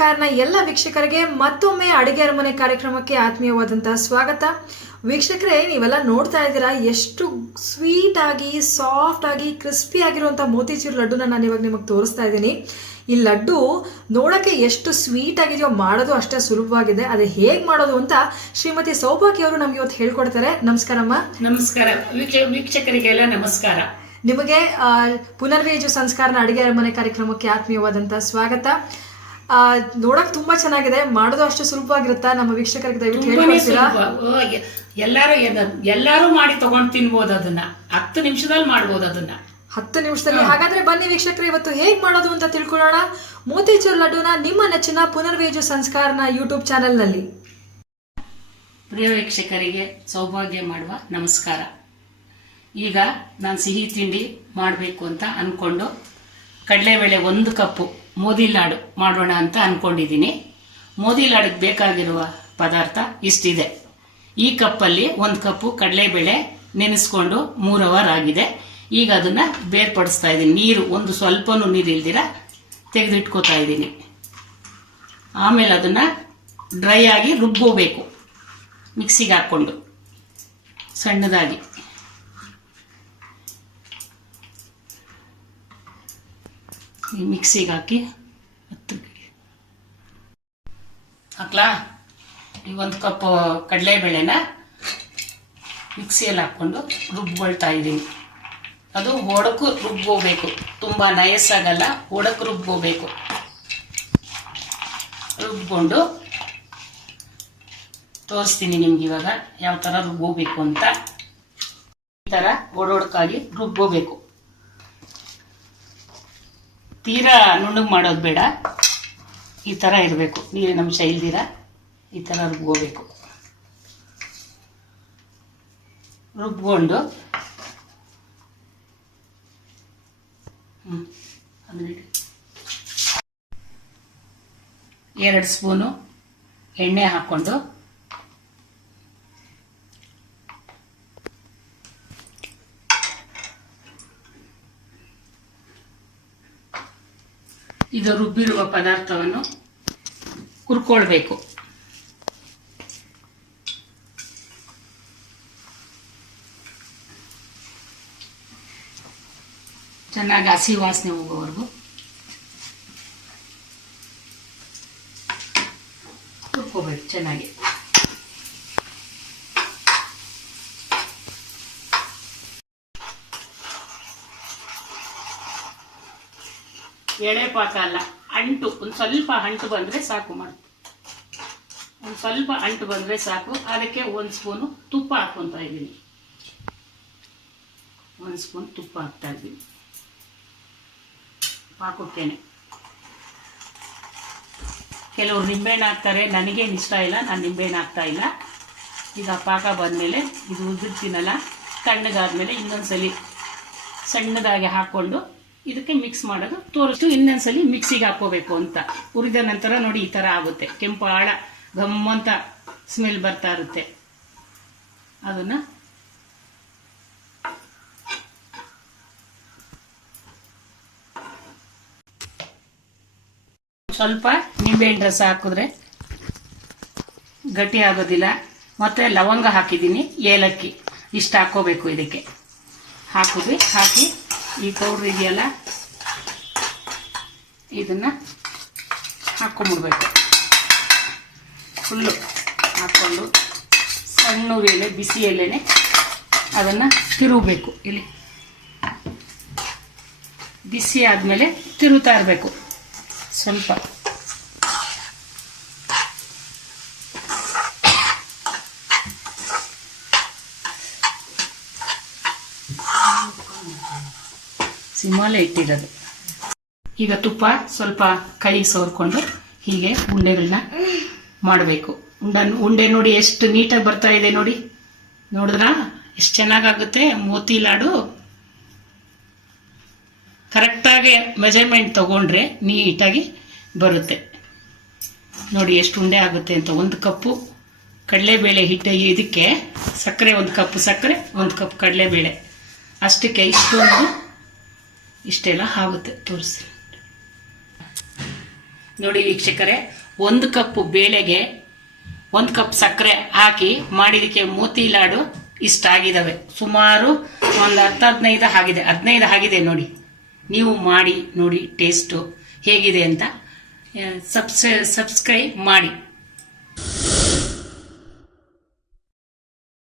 ಪುನರ್ವೇಜು ಸಂಸ್ಕಾರನ ಎಲ್ಲ ವೀಕ್ಷಕರಿಗೆ ಮತ್ತೊಮ್ಮೆ ಅಡುಗೆ ಅರಮನೆ ಕಾರ್ಯಕ್ರಮಕ್ಕೆ ಆತ್ಮೀಯವಾದಂತಹ ಸ್ವಾಗತ. ವೀಕ್ಷಕರೇ ನೀವೆಲ್ಲ ನೋಡ್ತಾ ಇದ್ದೀರಾ? ಎಷ್ಟು ಸ್ವೀಟ್ ಆಗಿ ಸಾಫ್ಟ್ ಆಗಿ ಕ್ರಿಸ್ಪಿ ಆಗಿರುವಂಥ ಮೋತಿಚೂರು ಲಡ್ಡುನ ನಾನು ಇವಾಗ ನಿಮಗೆ ತೋರಿಸ್ತಾ ಇದ್ದೀನಿ. ಈ ಲಡ್ಡು ನೋಡೋಕ್ಕೆ ಎಷ್ಟು ಸ್ವೀಟ್ ಆಗಿದೆಯೋ ಮಾಡೋದು ಅಷ್ಟೇ ಸುಲಭವಾಗಿದೆ. ಅದು ಹೇಗೆ ಮಾಡೋದು ಅಂತ ಶ್ರೀಮತಿ ಸೌಭಾಗ್ಯ ಅವರು ನಮ್ಗೆ ಇವತ್ತು ಹೇಳ್ಕೊಡ್ತಾರೆ. ನಮಸ್ಕಾರಮ್ಮ ನಮಸ್ಕಾರ. ವೀಕ್ಷ ವೀಕ್ಷಕರಿಗೆಲ್ಲ ನಮಸ್ಕಾರ. ನಿಮಗೆ ಆ, ಪುನರ್ವೇಜು ಸಂಸ್ಕಾರನ ಅಡುಗೆ ಅರಮನೆ ಕಾರ್ಯಕ್ರಮಕ್ಕೆ ಆತ್ಮೀಯವಾದಂಥ ಸ್ವಾಗತ. ನೋಡಕ್ ತುಂಬಾ ಚೆನ್ನಾಗಿದೆ. ಮಾಡೋದು ಅಷ್ಟು ಸುಲಭವಾಗಿರುತ್ತಾ? ನಮ್ಮ ವೀಕ್ಷಕರಿಗೆ ದಯವಿಟ್ಟು ಹೇಳ್ಕೊಡ್ತೀರಾ? ಎಲ್ಲಾರು ಎಲ್ಲಾರು ಮಾಡಿ ತಗೊಂಡ್ ತಿನ್ಬೋದು ಅದನ್ನ. ಹತ್ತು ನಿಮಿಷದಲ್ಲಿ ಮಾಡ್ಬೋದು ಅದನ್ನ. ಹತ್ತು ನಿಮಿಷದಲ್ಲಿ. ಹಾಗಾದ್ರೆ ಬನ್ನಿ ವೀಕ್ಷಕರು ಇವತ್ತು ಹೇಗ್ ಮಾಡೋದು ಅಂತ ತಿಳ್ಕೊಳ್ಳೋಣ. ಮೋತಿಚೂರ್ ಲಡ್ಡುನ ನಿಮ್ಮ ನೆಚ್ಚಿನ ಪುನರ್ವೇಜು ಸಂಸ್ಕಾರನ ಯೂಟ್ಯೂಬ್ ಚಾನೆಲ್ನಲ್ಲಿ. ಪ್ರಿಯ ವೀಕ್ಷಕರಿಗೆ ಸೌಭಾಗ್ಯ ಮಾಡುವ ನಮಸ್ಕಾರ. ಈಗ ನಾನು ಸಿಹಿ ತಿಂಡಿ ಮಾಡಬೇಕು ಅಂತ ಅನ್ಕೊಂಡು ಕಡಲೆಬೇಳೆ ಒಂದು ಕಪ್ಪು ಮೋದಿ ಲಾಡು ಮಾಡೋಣ ಅಂತ ಅನ್ಕೊಂಡಿದ್ದೀನಿ. ಮೋದಿ ಲಾಡಿಗೆ ಬೇಕಾಗಿರುವ ಪದಾರ್ಥ ಇಷ್ಟಿದೆ. ಈ ಕಪ್ಪಲ್ಲಿ ಒಂದು ಕಪ್ಪು ಕಡಲೆಬೇಳೆ ನೆನೆಸ್ಕೊಂಡು ಮೂರು ಅವರ್ ಆಗಿದೆ ಈಗ ಅದನ್ನ ಬೇರ್ಪಡಿಸ್ತಾ ಇದ್ದೀನಿ. ನೀರು ಒಂದು ಸ್ವಲ್ಪನೂ ನೀರು ಇಲ್ದಿರ ತೆಗೆದಿಟ್ಕೋತಾ ಇದ್ದೀನಿ. ಆಮೇಲೆ ಅದನ್ನ ಡ್ರೈ ಆಗಿ ರುಬ್ಬೋಬೇಕು. ಮಿಕ್ಸಿಗೆ ಹಾಕ್ಕೊಂಡು. ಸಣ್ಣದಾಗಿ. ಮಿಕ್ಸಿಗೆ ಹಾಕಿ ಹತ್ತು ಹಾಕ್ಲಾ? ಈ ಒಂದು ಕಪ್ ಕಡಲೆಬೇಳೆನ ಮಿಕ್ಸಿಯಲ್ಲಿ ಹಾಕ್ಕೊಂಡು ರುಬ್ಕೊಳ್ತಾ ಇದ್ದೀನಿ. ಅದು ಒಡಕು ರುಬ್ಬೋಬೇಕು ತುಂಬ ನಯಸ್ಸಾಗಲ್ಲ ಒಡಕು ರುಬ್ಬೋಬೇಕು ರುಬ್ಕೊಂಡು ತೋರಿಸ್ತೀನಿ ನಿಮ್ಗೆ ಇವಾಗ ಯಾವ ಥರ ರುಬ್ಬೋಬೇಕು ಅಂತ. ಈ ಥರ ಒಡೊಡ್ಕಾಗಿ ರುಬ್ಬೋಬೇಕು ತೀರಾ ನುಣ್ಣಗೆ ಮಾಡೋದು ಬೇಡ. ಈ ಥರ ಇರಬೇಕು. ನೀರಿನ ನಮ್ಮ ಇಲ್ದಿರ ಈ ಥರ ರುಬ್ಕೋಬೇಕು ರುಬ್ಕೊಂಡು. ಎರಡು ಸ್ಪೂನು ಎಣ್ಣೆ ಹಾಕ್ಕೊಂಡು ಇದು ರುಬ್ಬಿರುವ ಪದಾರ್ಥವನ್ನು ಹುರ್ಕೊಳ್ಬೇಕು. ಚೆನ್ನಾಗಿ ಹಸಿ ವಾಸನೆ ಹೋಗೋವರೆಗೂ. ಹುರ್ಕೋಬೇಕು ಚೆನ್ನಾಗಿ. ಎಳೆ ಪಾಕ ಅಲ್ಲ, ಅಂಟು, ಒಂದು ಸ್ವಲ್ಪ ಅಂಟು ಬಂದರೆ ಸಾಕು ಮಾಡಿ. ಒಂದು ಸ್ವಲ್ಪ ಅಂಟು ಬಂದರೆ ಸಾಕು, ಅದಕ್ಕೆ ಒಂದು ಸ್ಪೂನು ತುಪ್ಪ ಹಾಕ್ಕೊತಾ ಇದ್ದೀನಿ. ಒಂದು ಸ್ಪೂನ್ ತುಪ್ಪ ಹಾಕ್ತಾ ಇದ್ದೀನಿ. ಪಾಕಕ್ಕೇನೆ ಕೆಲವರು ನಿಂಬೆಹಣ್ಣು ಹಾಕ್ತಾರೆ, ನನಗೇನು ಇಷ್ಟ ಇಲ್ಲ, ನಾನು ನಿಂಬೆಹಣ್ಣು ಹಾಕ್ತಾ ಇಲ್ಲ. ಈಗ ಪಾಕ ಬಂದಮೇಲೆ ಇದು ಉದುರ್ತೀನಲ್ಲ ತಣ್ಣಗಾದ್ಮೇಲೆ ಇನ್ನೊಂದ್ಸಲಿ ಸಣ್ಣದಾಗಿ ಹಾಕ್ಕೊಂಡು ಇದಕ್ಕೆ ಮಿಕ್ಸ್ ಮಾಡೋದು. ತೋರಿಸ್ತು, ಇನ್ನೊಂದ್ಸಲಿ ಮಿಕ್ಸಿಗೆ ಹಾಕೋಬೇಕು ಅಂತ. ಹುರಿದ ನಂತರ ನೋಡಿ ಈ ಥರ ಆಗುತ್ತೆ. ಕೆಂಪು ಆಳ ಗಮ್ಮಂತ ಸ್ಮೆಲ್ ಬರ್ತಾ ಇರುತ್ತೆ. ಅದನ್ನ ಸ್ವಲ್ಪ ನಿಂಬೆಹಣ್ಣು ರಸ ಹಾಕಿದ್ರೆ ಗಟ್ಟಿ ಆಗೋದಿಲ್ಲ. ಮತ್ತೆ ಲವಂಗ ಹಾಕಿದ್ದೀನಿ, ಏಲಕ್ಕಿ. ಇಷ್ಟು ಹಾಕೋಬೇಕು ಇದಕ್ಕೆ. ಹಾಕಿದ್ವಿ ಹಾಕಿ ಈ ಪೌಡ್ರ್ ಇದೆಯಲ್ಲ? ಇದನ್ನ ಹಾಕ್ಕೊಂಬಿಡ್ಬೇಕು ಫುಲ್ಲು ಹಾಕ್ಕೊಂಡು ಸಣ್ಣ ಎಲೆ, ಬಿಸಿ ಎಲೆನೆ ಅದನ್ನು ತಿರುಗಬೇಕು. ಇಲ್ಲಿ ಬಿಸಿ ಆದಮೇಲೆ ತಿರುತ್ತಾ ಇರಬೇಕು. ಸ್ವಲ್ಪ. ಸಿಮ್ಮಲ್ಲೇ ಇಟ್ಟಿರೋದು. ಈಗ ತುಪ್ಪ ಸ್ವಲ್ಪ ಕೈ ಸೋರ್ಕೊಂಡು ಹೀಗೆ ಉಂಡೆಗಳನ್ನ ಮಾಡಬೇಕು. ಉಂಡ ಉಂಡೆ ನೋಡಿ ಎಷ್ಟು ನೀಟಾಗಿ ಬರ್ತಾ ಇದೆ ನೋಡಿ. ನೋಡಿದ್ರ? ಎಷ್ಟು ಚೆನ್ನಾಗಾಗುತ್ತೆ ಮೋತಿ ಲಾಡು. ಕರೆಕ್ಟಾಗಿ ಮೆಜರ್ಮೆಂಟ್ ತಗೊಂಡ್ರೆ ನೀಟಾಗಿ ಬರುತ್ತೆ. ನೋಡಿ ಎಷ್ಟು ಉಂಡೆ ಆಗುತ್ತೆ ಅಂತ. ಒಂದು ಕಪ್ಪು ಕಡಲೆಬೇಳೆ ಹಿಟ್ಟು ಇದಕ್ಕೆ ಸಕ್ಕರೆ ಒಂದು ಕಪ್ ಸಕ್ಕರೆ, ಒಂದು ಕಪ್ ಕಡಲೆಬೇಳೆ. ಅಷ್ಟಕ್ಕೆ ಇಷ್ಟೊಂದು ಇಷ್ಟೆಲ್ಲ ಆಗುತ್ತೆ ತೋರಿಸಿ ನೋಡಿ ವೀಕ್ಷಕರೇ, ಒಂದು ಕಪ್ ಬೇಳೆಗೆ ಒಂದು ಕಪ್ ಸಕ್ಕರೆ ಹಾಕಿ ಮಾಡಿದಕ್ಕೆ ಮೋತಿ ಲಾಡು ಇಷ್ಟ ಆಗಿದಾವೆ. ಸುಮಾರು ಒಂದು ಹತ್ತು ಹದಿನೈದು ಆಗಿದೆ. ಹದಿನೈದು ಆಗಿದೆ ನೋಡಿ. ನೀವು ಮಾಡಿ ನೋಡಿ ಟೇಸ್ಟು ಹೇಗಿದೆ ಅಂತ ಸಬ್ಸ್, ಸಬ್ಸ್ಕ್ರೈಬ್ ಮಾಡಿ.